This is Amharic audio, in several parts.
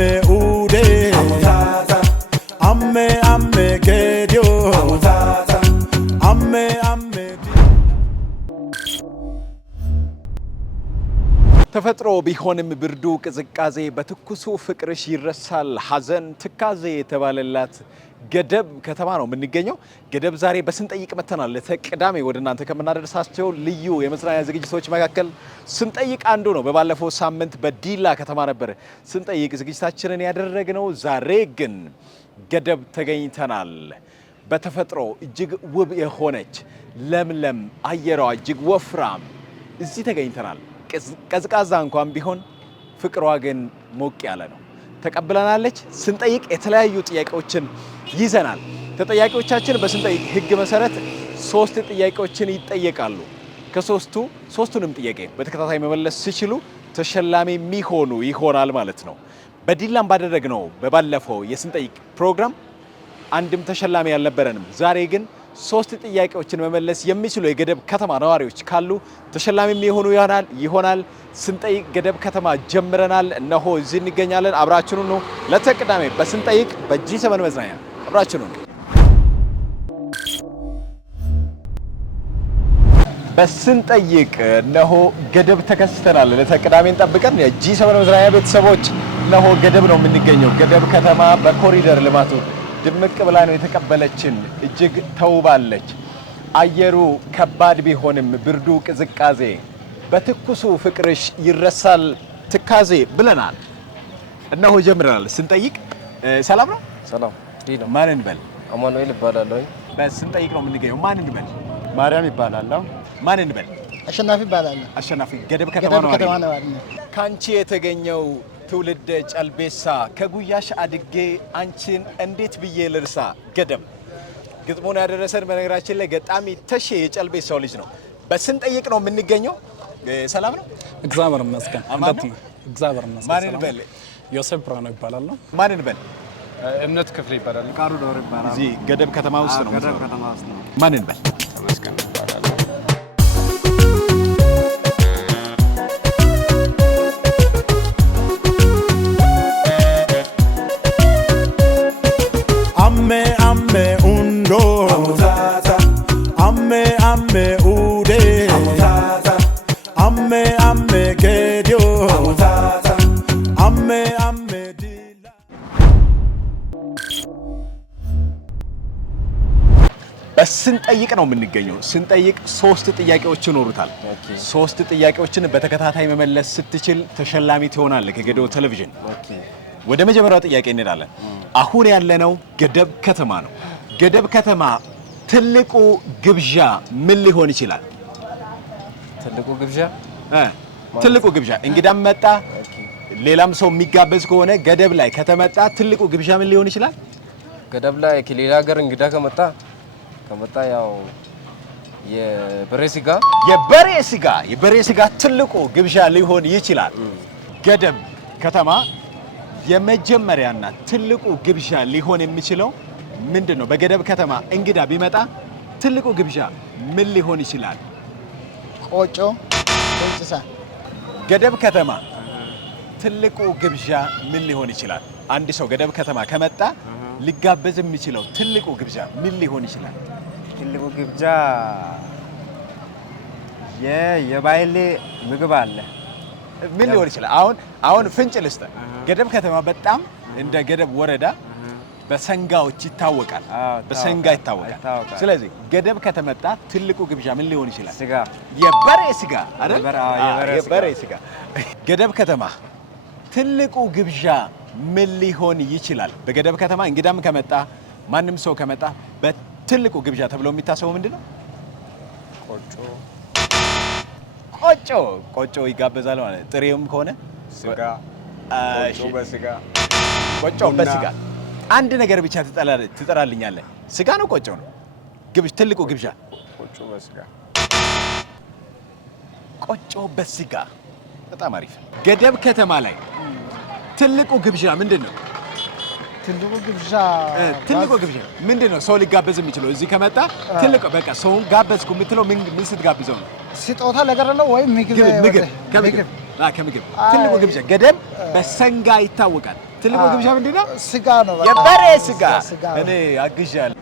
amme ude amme gedio amme ተፈጥሮ ቢሆንም ብርዱ ቅዝቃዜ በትኩሱ ፍቅርሽ ይረሳል ሐዘን ትካዜ የተባለላት ገደብ ከተማ ነው የምንገኘው። ገደብ ዛሬ በስንጠይቅ መተናል። ለተቀዳሚ ወደናንተ ከመናደርሳቸው ልዩ የመዝናኛ ዝግጅቶች መካከል ስንጠይቅ አንዱ ነው። በባለፈው ሳምንት በዲላ ከተማ ነበር ስንጠይቅ ዝግጅታችንን ያደረግነው። ዛሬ ግን ገደብ ተገኝተናል። በተፈጥሮ እጅግ ውብ የሆነች ለምለም አየሯ እጅግ ወፍራም እዚህ ተገኝተናል። ቀዝቃዛ እንኳን ቢሆን ፍቅሯ ግን ሞቅ ያለ ነው። ተቀብለናለች። ስንጠይቅ የተለያዩ ጥያቄዎችን ይዘናል። ተጠያቂዎቻችን በስንጠይቅ ሕግ መሰረት 3 ጥያቄዎችን ይጠየቃሉ። ሶስቱንም ጥያቄ በተከታታይ መመለስ ሲችሉ ተሸላሚ የሚሆኑ ይሆናል ማለት ነው። በዲላም ባደረግነው በባለፈው የስንጠይቅ ፕሮግራም አንድም ተሸላሚ አልነበረንም። ዛሬ ግን 3 ጥያቄዎችን መመለስ የሚችሉ የገደብ ከተማ ነዋሪዎች ካሉ ተሸላሚ የሚሆኑ ይሆናል። ስንጠይቅ ገደብ ከተማ ጀምረናል። እነሆ እዚህ እንገኛለን። አብራችሁን ነው። ለተቀዳሚ በስንጠይቅ በጂ7 መዝናኛ አብራችሁን ነው። በስንጠይቅ እነሆ ገደብ ተከስተናል። ለተቀዳሚን ጠብቀን የጂ7 መዝናኛ ቤተሰቦች እነሆ ገደብ ነው የምንገኘው። ገደብ ከተማ በኮሪደር ልማቱ ድምቅ ብላ ነው የተቀበለችን። እጅግ ተውባለች። አየሩ ከባድ ቢሆንም ብርዱ ቅዝቃዜ በትኩሱ ፍቅርሽ ይረሳል ትካዜ ብለናል። እነሆ ጀምረናል። ስንጠይቅ ሰላም ነው። ሰላም ዲላ ማን እንበል? አማኑኤል ይባላል። በስንጠይቅ ነው የምንገኘው። ማን እንበል? ማርያም ይባላል። ማን እንበል? አሸናፊ ይባላል። አሸናፊ ገደብ ከተማ ነው። ካንቺ የተገኘው ትውልደ ጨልቤሳ ከጉያሽ አድጌ አንቺን እንዴት ብዬ ልርሳ። ገደብ ግጥሙን ያደረሰን በነገራችን ላይ ገጣሚ ተሼ የጨልቤሳው ልጅ ነው። በስንጠይቅ ነው የምንገኘው። ሰላም ነው። እግዚአብሔር ይመስገን። እንዴት ነው? እግዚአብሔር ይመስገን። ማን እንበል? ዮሴፍ ብርሃኑ ይባላል። ማን እንበል? እምነት ክፍል ይባላል። ቃሩ ዶር ይባላል። እዚህ ገደብ ከተማ ውስጥ ነው። ገደብ ከተማ ውስጥ ነው። ማን እንበል? ተመስገን ይባላል። amme undo amme ude amme gedio amme dila በስንጠይቅ ነው የምንገኘው። ስንጠይቅ 3 ጥያቄዎች ይኖሩታል። 3 ጥያቄዎችን በተከታታይ መመለስ ስትችል ተሸላሚ ትሆናለህ ከገደው ቴሌቪዥን። ወደ መጀመሪያው ጥያቄ እንሄዳለን። አሁን ያለነው ገደብ ከተማ ነው። ገደብ ከተማ ትልቁ ግብዣ ምን ሊሆን ይችላል? ትልቁ ግብዣ እንግዳም መጣ ሌላም ሰው የሚጋበዝ ከሆነ ገደብ ላይ ከተመጣ ትልቁ ግብዣ ምን ሊሆን ይችላል? ገደብ ላይ ከሌላ ሀገር እንግዳ ከመጣ ያው የበሬ ስጋ ትልቁ ግብዣ ሊሆን ይችላል። ገደብ ከተማ የመጀመሪያና ትልቁ ግብዣ ሊሆን የሚችለው ምንድነው? በገደብ ከተማ እንግዳ ቢመጣ ትልቁ ግብዣ ምን ሊሆን ይችላል? ቆጮ እንስሳ። ገደብ ከተማ ትልቁ ግብዣ ምን ሊሆን ይችላል? አንድ ሰው ገደብ ከተማ ከመጣ ሊጋበዝ የሚችለው ትልቁ ግብዣ ምን ሊሆን ይችላል? ትልቁ ግብዣ የባይሌ ምግብ አለ። ምን ሊሆን ይችላል? አሁን ፍንጭ ልስጥ። ገደብ ከተማ በጣም እንደ ገደብ ወረዳ በሰንጋዎች ይታወቃል። በሰንጋ ይታወቃል። ስለዚህ ገደብ ከተመጣ ትልቁ ግብዣ ምን ሊሆን ይችላል? ስጋ። የበሬ ስጋ አይደል? የበሬ ስጋ። ገደብ ከተማ ትልቁ ግብዣ ምን ሊሆን ይችላል? በገደብ ከተማ እንግዳም ከመጣ ማንም ሰው ከመጣ በትልቁ ግብዣ ተብሎ የሚታሰበው ምንድነው? ቆጮ ይጋበዛል ማለት። ጥሬውም ከሆነ ስጋ። ቆጮ በስጋ። አንድ ነገር ብቻ ትጠራልኛለህ። ስጋ ነው ቆጮ ነው? ትልቁ ግብዣ ቆጮ በስጋ። በጣም አሪፍ። ገደብ ከተማ ላይ ትልቁ ግብዣ ምንድነው? ትልቁ ግብዣ ምንድነው? ሰው ሊጋበዝ የሚችለው እዚህ ከመጣ ትልቁ በቃ ሰውን ጋበዝኩ የምትለው ምን ስትጋብዘው ነው? ስጦታ ነገር ነው ወይ ምግብ? ከምግብ ትልቁ ግብዣ ገደብ በሰንጋ ይታወቃል። ትልቁ ግብዣ ምንድነው? ስጋ ነው። በቃ የበሬ ስጋ። ስጋ እኔ አግዣለሁ።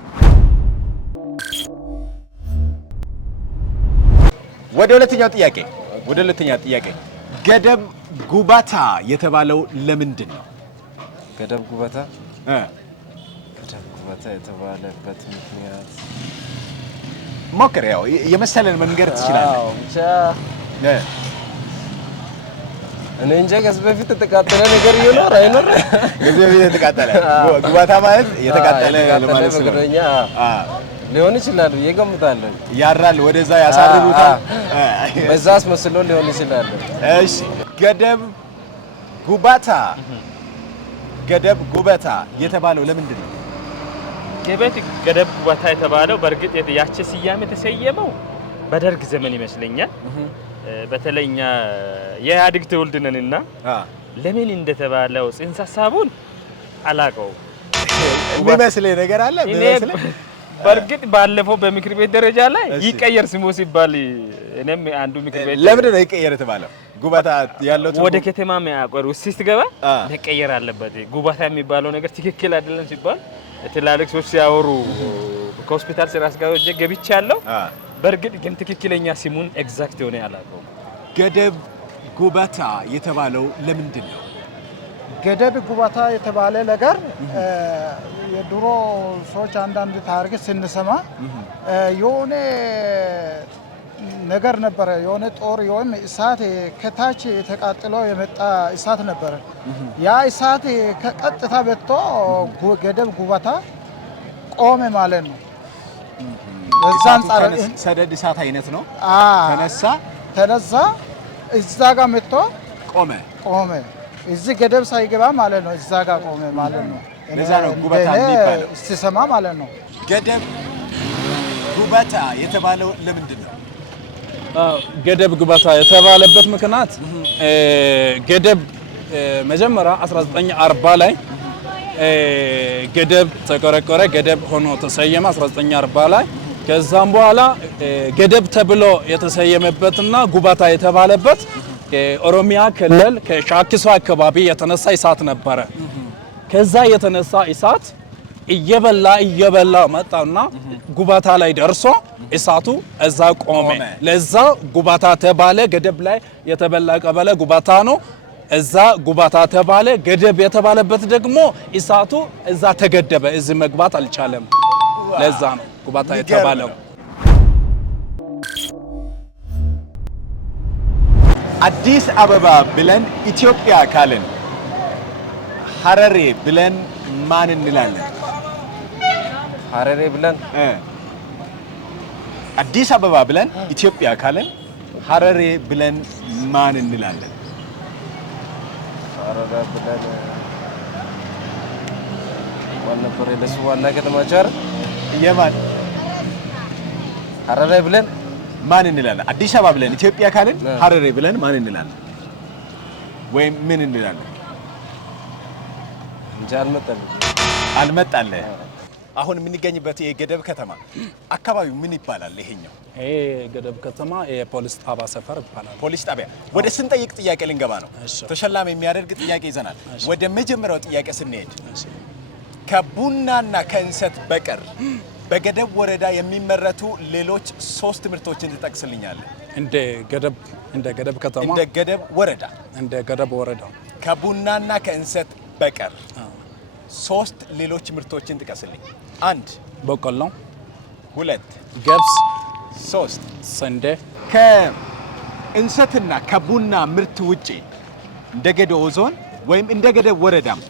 ወደ ሁለተኛው ጥያቄ ገደብ ጉባታ የተባለው ለምንድን ነው? ገደብ ጉባታ የተባለበት ምክንያት ሞክር። ያው የመሰለን መንገድ ትችላለህ። ብቻ እኔ እንጃ። ከዚህ በፊት የተቃጠለ ነገር ይኖር አይኖር? ከዚህ በፊት የተቃጠለ ጉባታ ማለት የተቃጠለ ማለት ስለሆነ ሊሆን ይችላል ብዬ እገምታለሁ። ያራል፣ ወደዛ ያሳርሩታል። በዛ አስመስሎ ሊሆን ይችላል። እሺ፣ ገደብ ጉባታ የተባለው ለምንድን ነው? ገደብ ጉባታ የተባለው በእርግጥ ያቺ ስያሜ የተሰየመው በደርግ ዘመን ይመስለኛል። በተለይኛ የኢህአዴግ ትውልድ ነንና ለምን እንደተባለው ጽንሰ ሐሳቡን አላውቀውም። የሚመስልህ ነገር አለ? በእርግጥ ባለፈው በምክር ቤት ደረጃ ላይ ይቀየር ስሙ ሲባል እኔም አንዱ ምክር ቤት ለምንድን ነው ይቀየር የተባለው? ጉባታ ያለው ወደ ከተማ ማያቆር ውስጥ ስትገባ መቀየር አለበት። ጉባታ የሚባለው ነገር ትክክል አይደለም ሲባል ትላልቅ ሰዎች ሲያወሩ ከሆስፒታል ስራ ጋር ገብቻለሁ። በእርግጥ ግን ትክክለኛ ስሙን ኤግዛክት የሆነ አላውቀውም። ገደብ ጉባታ የተባለው ለምንድን ነው? ገደብ ጉባታ የተባለ ነገር የድሮ ሰዎች አንዳንድ ታሪክ ስንሰማ የሆነ ነገር ነበረ። የሆነ ጦር ወይም እሳት ከታች ተቃጥሎ የመጣ እሳት ነበረ። ያ እሳት ከቀጥታ በቶ ገደብ ጉባታ ቆመ ማለት ነው። በዛን ሰደድ እሳት አይነት ነው። ተነሳ እዛ ጋር መጥቶ ቆመ። እዚህ ገደብ ሳይገባ ማለት ነው። እዛ ጋር ቆመ ማለት ነው። ለዛ ነው ጉባታ የሚባለው ሲሰማ ማለት ነው። ገደብ ጉባታ የተባለው ለምንድን ነው? ገደብ ጉባታ የተባለበት ምክንያት ገደብ መጀመሪያ 1940 ላይ ገደብ ተቆረቆረ። ገደብ ሆኖ ተሰየመ 1940 ላይ። ከዛም በኋላ ገደብ ተብሎ የተሰየመበትና ጉባታ የተባለበት ከኦሮሚያ ክልል ከሻኪሶ አካባቢ የተነሳ እሳት ነበረ። ከዛ የተነሳ እሳት እየበላ መጣና ጉባታ ላይ ደርሶ እሳቱ እዛ ቆመ። ለዛ ጉባታ ተባለ። ገደብ ላይ የተበላ ቀበለ ጉባታ ነው። እዛ ጉባታ ተባለ። ገደብ የተባለበት ደግሞ እሳቱ እዛ ተገደበ፣ እዚህ መግባት አልቻለም። ለዛ ነው ጉባታ የተባለው። አዲስ አበባ ብለን ኢትዮጵያ ካልን ሐረሬ ብለን ማን እንላለን? ሐረሬ ብለን አዲስ አበባ ብለን ኢትዮጵያ ካልን ሐረሬ ብለን ማን እንላለን? ሐረሬ ብለን ዋና ከተማቸው የማን ሐረሬ ብለን ማን እንላለን? አዲስ አበባ ብለን ኢትዮጵያ ካልን ሐረሬ ብለን ማን እንላለን? ወይም ምን እንላለን? እንጃ አልመጣልህ። አሁን የምንገኝበት የገደብ ከተማ አካባቢው ምን ይባላል? ይሄኛው ገደብ ከተማ የፖሊስ ጣቢያ ሰፈር ይባላል። ፖሊስ ጣቢያ። ወደ ስንጠይቅ ጥያቄ ልንገባ ነው። ተሸላሚ የሚያደርግ ጥያቄ ይዘናል። ወደ መጀመሪያው ጥያቄ ስንሄድ ከቡናና ከእንሰት በቀር በገደብ ወረዳ የሚመረቱ ሌሎች 3 ምርቶችን ትጠቅስልኛለህ? እንደ ገደብ ከተማ እንደ ገደብ ወረዳ ከቡናና ከእንሰት በቀር 3 ሌሎች ምርቶችን ጥቀስልኝ። 1 በቆሎ፣ 2 ገብስ፣ 3 ስንዴ። ከእንሰትና ከቡና ምርት ውጪ እንደ ገደኦ ዞን ወይም እንደ ገደብ ወረዳም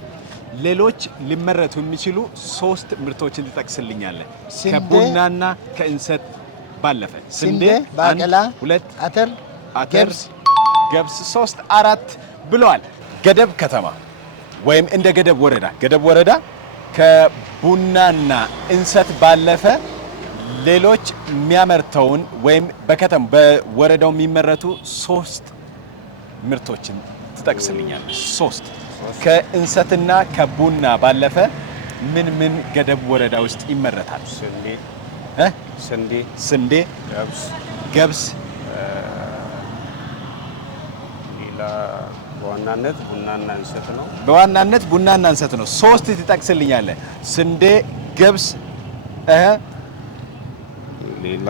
ሌሎች ሊመረቱ የሚችሉ 3 ምርቶችን ትጠቅስልኛለህ? ከቡናና ከእንሰት ባለፈ ስንዴ፣ ባቄላ፣ 2 አተር፣ ገብስ፣ 3 4 ብለዋል። ገደብ ከተማ ወይም እንደ ገደብ ወረዳ ከቡናና እንሰት ባለፈ ሌሎች የሚያመርተውን ወይም በወረዳው የሚመረቱ 3 ምርቶችን ትጠቅስልኛለህ? 3 ከእንሰትና ከቡና ባለፈ ምን ገደብ ወረዳ ውስጥ ይመረታል? ስንዴ፣ ገብስ፣ በዋናነት ቡናና እንሰት ነው። በዋናነት ቡናና እንሰት ነው። 3 ትጠቅስልኛለህ? ስንዴ፣ ገብስ፣ ሌላ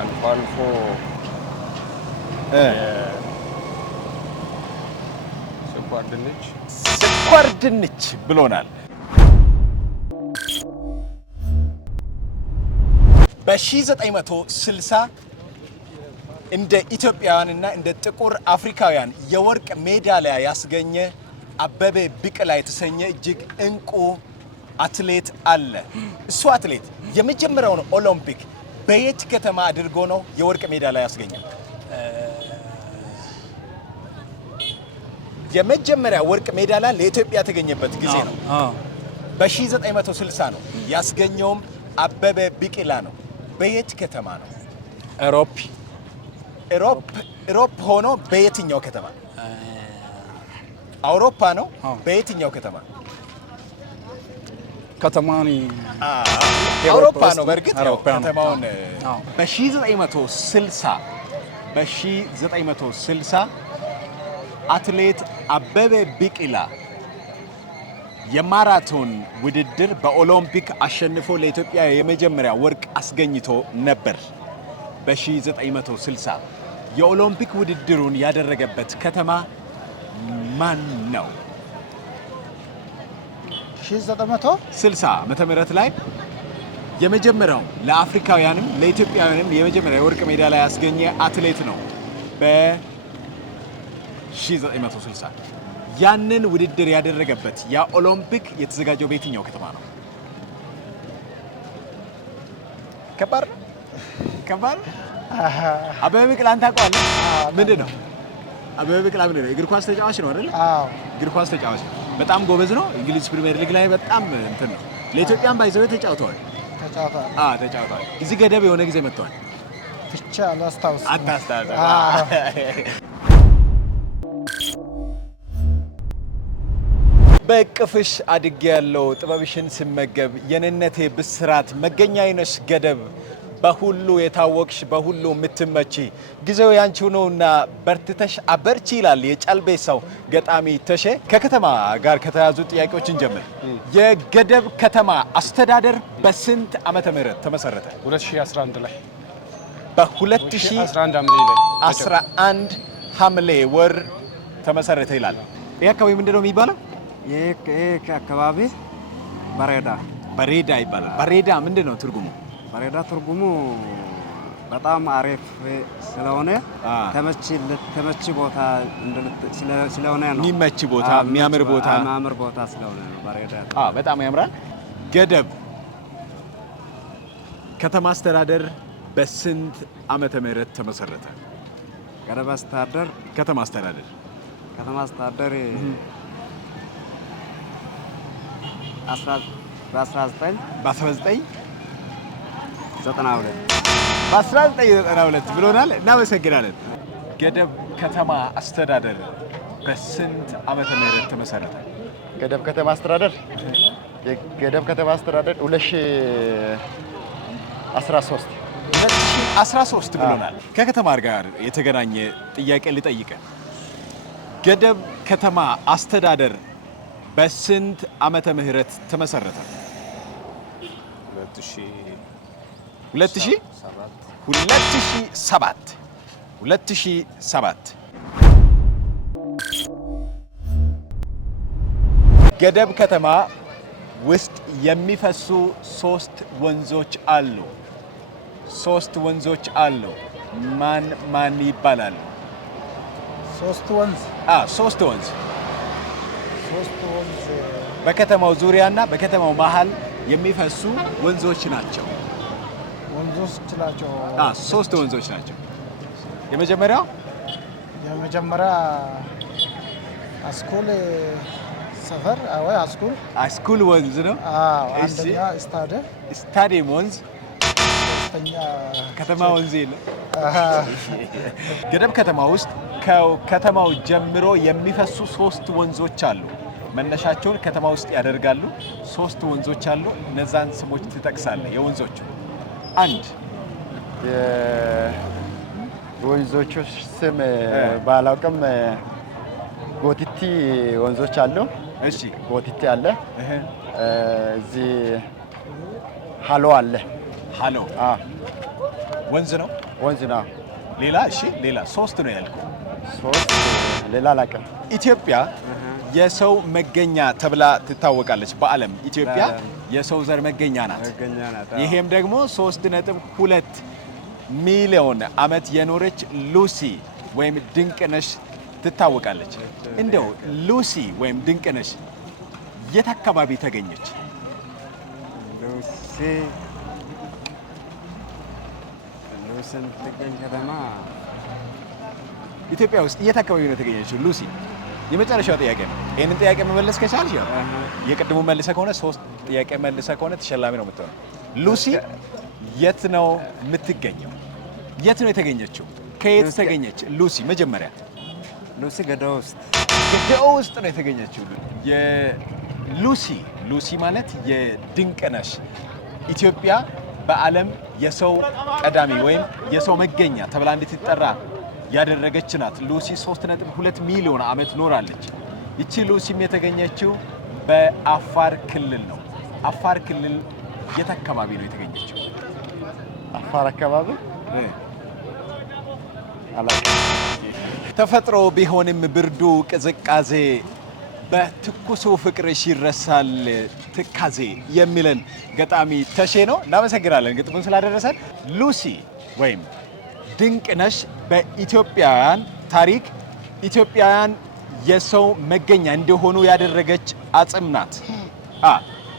አልፎ አልፎ ስኳር ድንች ብሎናል። በ1960 እንደ ኢትዮጵያውያንና እንደ ጥቁር አፍሪካውያን የወርቅ ሜዳሊያ ያስገኘ አበበ ቢቂላ የተሰኘ እጅግ እንቁ አትሌት አለ። እሱ አትሌት የመጀመሪያውን ኦሎምፒክ በየት ከተማ አድርጎ ነው የወርቅ ሜዳሊያ ያስገኘው? የመጀመሪያ ወርቅ ሜዳሊያ ለኢትዮጵያ የተገኘበት ጊዜ ነው። በ1960 ነው። ያስገኘውም አበበ ቢቂላ ነው። በየት ከተማ ነው? ኢሮፕ ሆኖ በየትኛው ከተማ? አውሮፓ ነው። በየትኛው ከተማ? ከተማኒ አውሮፓ ነው። በእርግጥ ከተማውን በ1960 አትሌት አበበ ቢቂላ የማራቶን ውድድር በኦሎምፒክ አሸንፎ ለኢትዮጵያ የመጀመሪያ ወርቅ አስገኝቶ ነበር። በ1960 የኦሎምፒክ ውድድሩን ያደረገበት ከተማ ማን ነው? 1960 ዓመተ ምህረት ላይ የመጀመሪያው ለአፍሪካውያንም ለኢትዮጵያውያንም የመጀመሪያ የወርቅ ሜዳሊያ ያስገኘ አትሌት ነው። በ1960 ያንን ውድድር ያደረገበት ያ ኦሎምፒክ የተዘጋጀው በየትኛው ከተማ ነው? ከባድ አበበ ቢቂላን ታውቀዋለህ? ምንድን ነው አበበ ቢቂላ? ምንድን ነው? እግር ኳስ ተጫዋች ነው አይደል? አዎ፣ እግር ኳስ ተጫዋች ነው። በጣም ጎበዝ ነው። እንግሊዝ ፕሪሚየር ሊግ ላይ በጣም እንትን ነው። ለኢትዮጵያም ባይዘው ተጫውተዋል። ተጫውተዋል። እዚህ ገደብ የሆነ ጊዜ መጥተዋል። ብቻ አላስታውስም። አታስታውስም? በቅፍሽ አድጌ ያለው ጥበብሽን ስመገብ የነነቴ ብስራት መገኛዬ ነሽ ገደብ በሁሉ የታወቅሽ በሁሉ የምትመቺ ጊዜው ያንቺው ነውና በርትተሽ አበርቺ ይላል የጨልቤሳው ገጣሚ ተሼ። ከከተማ ጋር ከተያዙ ጥያቄዎችን ጀምር። የገደብ ከተማ አስተዳደር በስንት ዓመተ ምህረት ተመሰረተ? 2011 ላይ በ2011 ሐምሌ ወር ተመሰረተ ይላል። ይህ አካባቢ ምንድን ነው የሚባለው? ይህ አካባቢ በሬዳ ይባላል። በሬዳ ምንድን ነው ትርጉሙ? በሬዳ ትርጉሙ በጣም አሪፍ ስለሆነ ተመቺ ቦታ ስለሆነ ነው። የሚመች ቦታ፣ የሚያምር ቦታ ስለሆነ ነው በሬዳ። በጣም ያምራል። ገደብ ከተማ አስተዳደር በስንት ዓመተ ምህረት ተመሰረተ? ገደብ አስተዳደር ከተማ አስተዳደር በ1992 ብሎናል። እናመሰግናለን። ገደብ ከተማ አስተዳደር በስንት ዓመተ ምህረት ተመሰረተ? ገደብ ከተማ አስተዳደር 2013 ብሎናል። ከከተማ ጋር የተገናኘ ጥያቄ ልጠይቀ። ገደብ ከተማ አስተዳደር በስንት ዓመተ ምህረት ተመሰረተ? 2007 ገደብ ከተማ ውስጥ የሚፈሱ 3 ወንዞች አሉ። 3 ወንዞች አሉ። ማን ይባላሉ? 3 ወንዝ 3 ወንዝ በከተማው ዙሪያና በከተማው መሃል የሚፈሱ ወንዞች ናቸው። 3 ወንዞች ናቸው። የመጀመሪያ አስኩል ሰፈር ወይ አስኩል ወንዝ ነው። አንደኛ ስታዲየም ወንዝ፣ ከተማ ወንዝ የለም። ገደብ ከተማ ውስጥ ከከተማው ጀምሮ የሚፈሱ 3 ወንዞች አሉ። መነሻቸውን ከተማ ውስጥ ያደርጋሉ። 3 ወንዞች አሉ። እነዛን ስሞች ትጠቅሳለህ። የወንዞቹ 1 ወንዞቹ ስም ባላውቅም ጎቲቲ ወንዞች አሉ። እሺ ጎቲቲ አለ። እዚህ ሃሎ አለ። ሃሎ ወንዝ ነው። ወንዝ ነው። ሌላ እሺ፣ ሌላ ሶስት ነው ያልኩህ። ሶስት ሌላ አላውቅም። ኢትዮጵያ የሰው መገኛ ተብላ ትታወቃለች። በዓለም ኢትዮጵያ የሰው ዘር መገኛ ናት። ይሄም ደግሞ 3.2 ሚሊዮን ዓመት የኖረች ሉሲ ወይም ድንቅነሽ ትታወቃለች። እንደው ሉሲ ወይም ድንቅነሽ የት አካባቢ ተገኘች? ሉሲ የምትገኝ ከተማ ኢትዮጵያ ውስጥ የት አካባቢ ነው የተገኘችው ሉሲ? የመጨረሻው ጥያቄ ነው። ይሄንን ጥያቄ መመለስ ከቻልሽ የቅድሙ መልሰ ከሆነ 3 ጥያቄ መልሰ ከሆነ ተሸላሚ ነው የምትሆነው። ሉሲ የት ነው የምትገኘው? የት ነው የተገኘችው? ከየት ተገኘች ሉሲ? መጀመሪያ ሉሲ ገዳው ውስጥ ነው የተገኘችው። ሉሲ ማለት የድንቅነሽ ኢትዮጵያ በዓለም የሰው ቀዳሚ ወይም የሰው መገኛ ተብላ እንድትጠራ ያደረገች ናት። ሉሲ 3.2 ሚሊዮን ዓመት ኖራለች። ይቺ ሉሲም የተገኘችው በአፋር ክልል ነው። አፋር ክልል የት አካባቢ ነው የተገኘችው? አፋር አካባቢ ተፈጥሮ ቢሆንም ብርዱ ቅዝቃዜ በትኩሱ ፍቅርሽ ይረሳል ትካዜ የሚለን ገጣሚ ተሼ ነው። እናመሰግናለን ግጥሙን ስላደረሰን። ሉሲ ወይም ድንቅነሽ በኢትዮጵያውያን ታሪክ ኢትዮጵያውያን የሰው መገኛ እንደሆኑ ያደረገች አጽም ናት።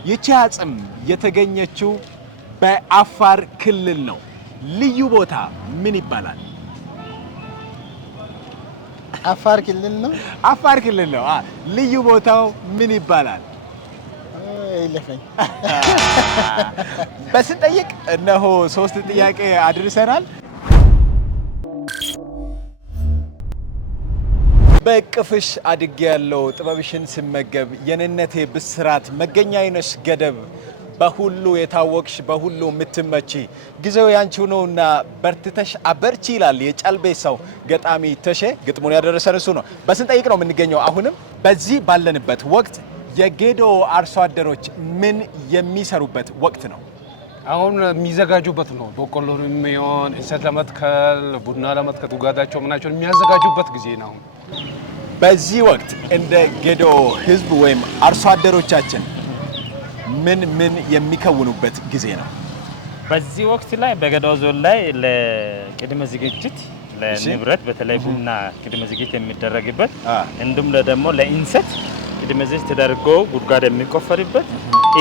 ይቺ አጽም የተገኘችው በአፋር ክልል ነው። ልዩ ቦታ ምን ይባላል? አፋር ክልል ነው። አፋር ክልል ነው። ልዩ ቦታው ምን ይባላል? ይለፈኝ። በስንጠይቅ እነሆ 3 ጥያቄ አድርሰናል። በቅፍሽ አድጌ ያለው ጥበብሽን ስመገብ የነነቴ ብስራት መገኛዬ ነሽ ገደብ በሁሉ የታወቅሽ በሁሉ የምትመቺ ጊዜው ያንቺው ነውና በርትተሽ አበርቺ ይላል የጨልቤሳው ገጣሚ ተሼ። ግጥሙን ያደረሰን እሱ ነው። በስንጠይቅ ነው የምንገኘው። አሁንም በዚህ ባለንበት ወቅት የጌዶ አርሶ አደሮች ምን የሚሰሩበት ወቅት ነው? አሁን የሚዘጋጁበት ነው። በቆሎ የሚሆን እንሰት ለመትከል ቡና ለመትከል ውጋዳቸው ምናቸውን የሚያዘጋጁበት ጊዜ ነው። በዚህ ወቅት እንደ ጌዶ ህዝብ ወይም አርሶ አደሮቻችን ምን የሚከውኑበት ጊዜ ነው? በዚህ ወቅት ላይ በገዶ ዞን ላይ ለቅድመ ዝግጅት ለንብረት በተለይ ቡና ቅድመ ዝግጅት የሚደረግበት እንዲሁም ደግሞ ለእንሰት ቅድመ ዝግጅት ተደርጎ ጉድጓድ የሚቆፈርበት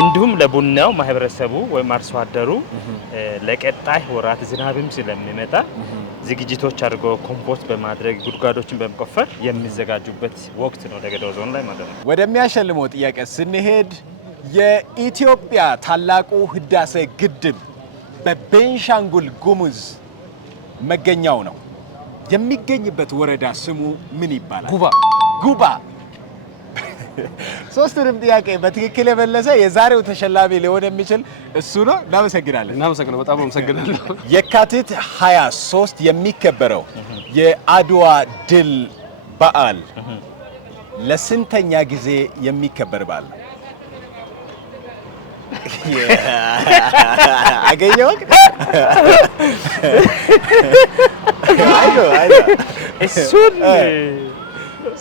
እንዲሁም ለቡናው ማህበረሰቡ ወይም አርሶ አደሩ ለቀጣይ ወራት ዝናብም ስለሚመጣ ዝግጅቶች አድርጎ ኮምፖስት በማድረግ ጉድጓዶችን በመቆፈር የሚዘጋጁበት ወቅት ነው ለገዶ ዞን ላይ ማለት ነው። ወደሚያሸልመው ጥያቄ ስንሄድ የኢትዮጵያ ታላቁ ህዳሴ ግድብ በቤንሻንጉል ጉሙዝ መገኛው ነው። የሚገኝበት ወረዳ ስሙ ምን ይባላል? ጉባ። 3ቱንም ጥያቄ በትክክል የመለሰ የዛሬው ተሸላሚ ሊሆን የሚችል እሱ ነው። እናመሰግናለን። በጣም አመሰግናለሁ። የካቲት 23 የሚከበረው የአድዋ ድል በዓል ለስንተኛ ጊዜ የሚከበር በዓል ነው? አገኘው እሱን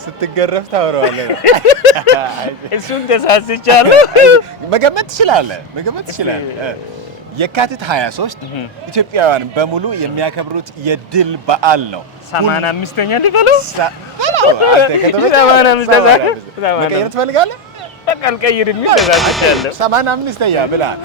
ስትገረፍ ታወራዋለህ። እሱን ተሳስቻለሁ። መገመት ትችላለህ። የካቲት 23 ኢትዮጵያውያን በሙሉ የሚያከብሩት የድል በዓል ነው። 85ኛ ልበለው? መቀየር ትፈልጋለህ? በቃ አልቀይርም። ተሳስቻለሁ። 85ኛ ብለሃል።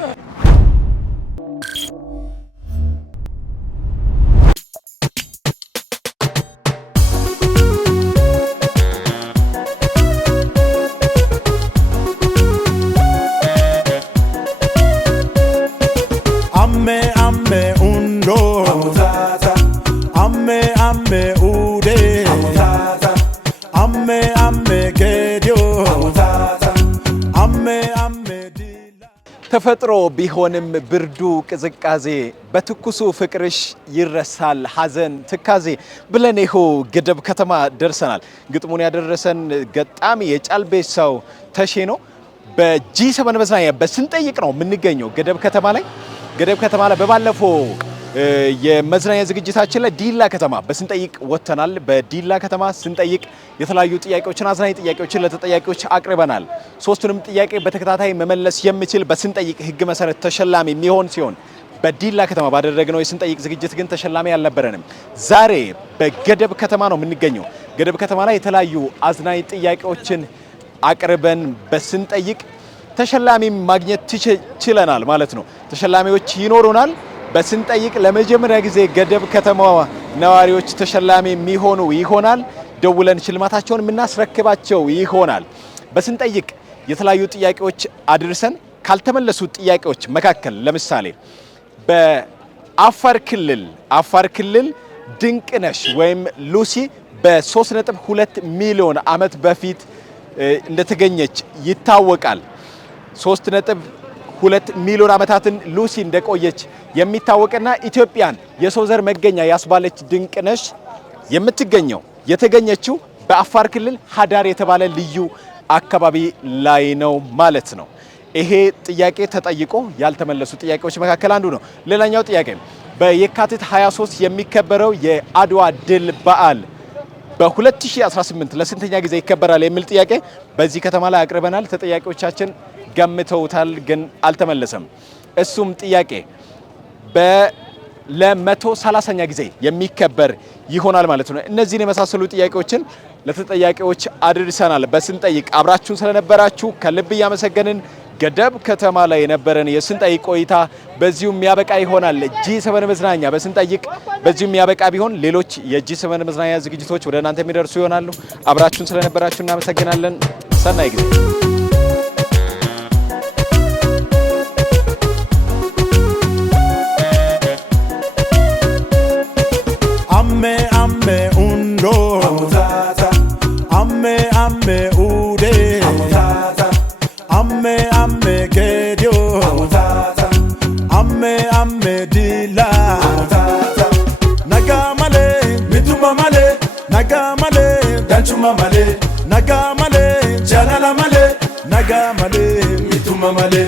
ተፈጥሮ ቢሆንም ብርዱ ቅዝቃዜ በትኩሱ ፍቅርሽ ይረሳል ሐዘን ትካዜ ብለን ይኸው ገደብ ከተማ ደርሰናል። ግጥሙን ያደረሰን ገጣሚ የጫልቤሳው ተሼ ነው። በጂ7 መዝናኛ በስንጠይቅ ነው የምንገኘው ገደብ ከተማ ላይ። ገደብ ከተማ ላይ በባለፈው የመዝናኛ ዝግጅታችን ላይ ዲላ ከተማ በስንጠይቅ ወጥተናል። በዲላ ከተማ ስንጠይቅ የተለያዩ ጥያቄዎችን አዝናኝ ጥያቄዎችን ለተጠያቂዎች አቅርበናል። ሶስቱንም ጥያቄ በተከታታይ መመለስ የሚችል በስንጠይቅ ሕግ መሰረት ተሸላሚ የሚሆን ሲሆን በዲላ ከተማ ባደረግነው የስንጠይቅ ዝግጅት ግን ተሸላሚ አልነበረንም። ዛሬ በገደብ ከተማ ነው የምንገኘው። ገደብ ከተማ ላይ የተለያዩ አዝናኝ ጥያቄዎችን አቅርበን በስንጠይቅ ተሸላሚ ማግኘት ችለናል ማለት ነው። ተሸላሚዎች ይኖሩናል። በስንጠይቅ ለመጀመሪያ ጊዜ ገደብ ከተማ ነዋሪዎች ተሸላሚ የሚሆኑ ይሆናል። ደውለን ሽልማታቸውን የምናስረክባቸው ይሆናል። በስንጠይቅ የተለያዩ ጥያቄዎች አድርሰን ካልተመለሱ ጥያቄዎች መካከል ለምሳሌ በአፋር ክልል ድንቅነሽ ወይም ሉሲ በ3.2 ሚሊዮን ዓመት በፊት እንደተገኘች ይታወቃል። 3.2 ሚሊዮን ዓመታትን ሉሲ እንደቆየች የሚታወቅና ኢትዮጵያን የሰው ዘር መገኛ ያስባለች ድንቅነሽ የተገኘችው በአፋር ክልል ሀዳር የተባለ ልዩ አካባቢ ላይ ነው ማለት ነው። ይሄ ጥያቄ ተጠይቆ ያልተመለሱ ጥያቄዎች መካከል አንዱ ነው። ሌላኛው ጥያቄ በየካቲት 23 የሚከበረው የአድዋ ድል በዓል በ2018 ለስንተኛ ጊዜ ይከበራል የሚል ጥያቄ በዚህ ከተማ ላይ አቅርበናል። ተጠያቂዎቻችን ገምተውታል፣ ግን አልተመለሰም። እሱም ጥያቄ ለ130ኛ ጊዜ የሚከበር ይሆናል ማለት ነው። እነዚህን የመሳሰሉ ጥያቄዎችን ለተጠያቂዎች አድርሰናል። በስንጠይቅ አብራችሁን ስለነበራችሁ ከልብ እያመሰገንን ገደብ ከተማ ላይ የነበረን የስንጠይቅ ቆይታ በዚሁ የሚያበቃ ይሆናል። ጂ7 መዝናኛ በስንጠይቅ በዚሁ የሚያበቃ ቢሆን ሌሎች የጂ7 መዝናኛ ዝግጅቶች ወደ እናንተ የሚደርሱ ይሆናሉ። አብራችሁን ስለነበራችሁ እናመሰግናለን። ሰናይ ጊዜ። Amme amme undo amutata amme amme ude amutata amme amme gedio amutata amme amme dila amutata nagamale mituma male nagamale danchuma male nagamale jalala male nagamale mituma male